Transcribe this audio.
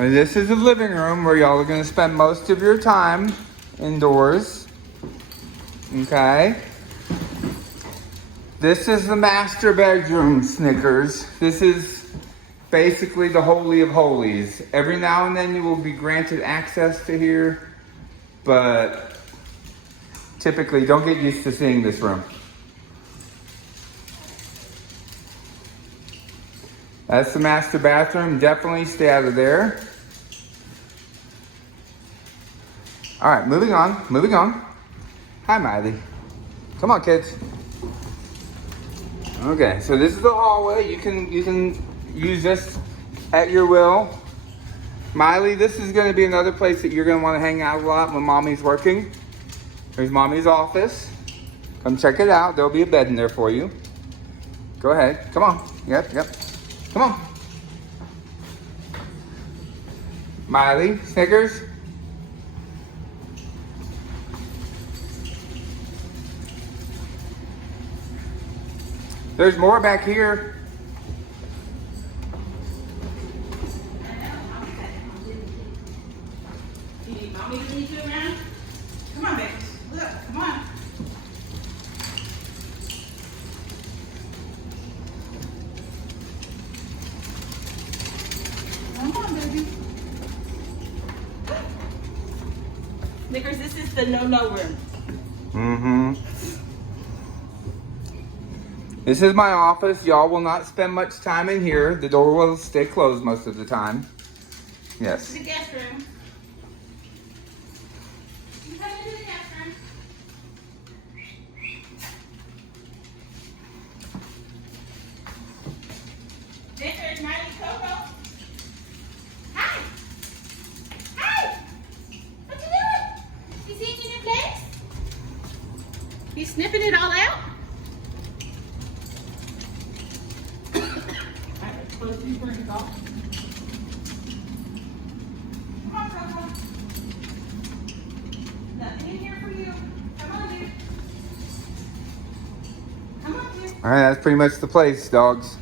And this is the living room where y'all are gonna spend most of your time indoors. Okay. This is the master bedroom, Snickers. This is basically the holy of holies. Every now and then you will be granted access to here, but typically don't get used to seeing this room. That's the master bathroom. Definitely stay out of there. All right, moving on, moving on. Hi, Miley. Come on, kids. Okay, so this is the hallway. You can use this at your will. Miley, this is gonna be another place that you're gonna wanna hang out a lot when mommy's working. There's mommy's office. Come check it out. There'll be a bed in there for you. Go ahead, come on. Yep. Come on. Miley, Snickers. There's more back here. You need mommy to lead you around? Come on, baby. Look, come on. Come on, baby. Snickers, this is the no-no room. Mm-hmm. This is my office. Y'all will not spend much time in here. The door will stay closed most of the time. Yes. The guest room. You come into the guest room. Snickers, Miley, Coco. Hi. Hi. What you doing? You seeing your place? You sniffing it all out? Close these burns off. Come on, Coco. Nothing in here for you. Come on, dude. Come on, dude. All right, that's pretty much the place, dogs.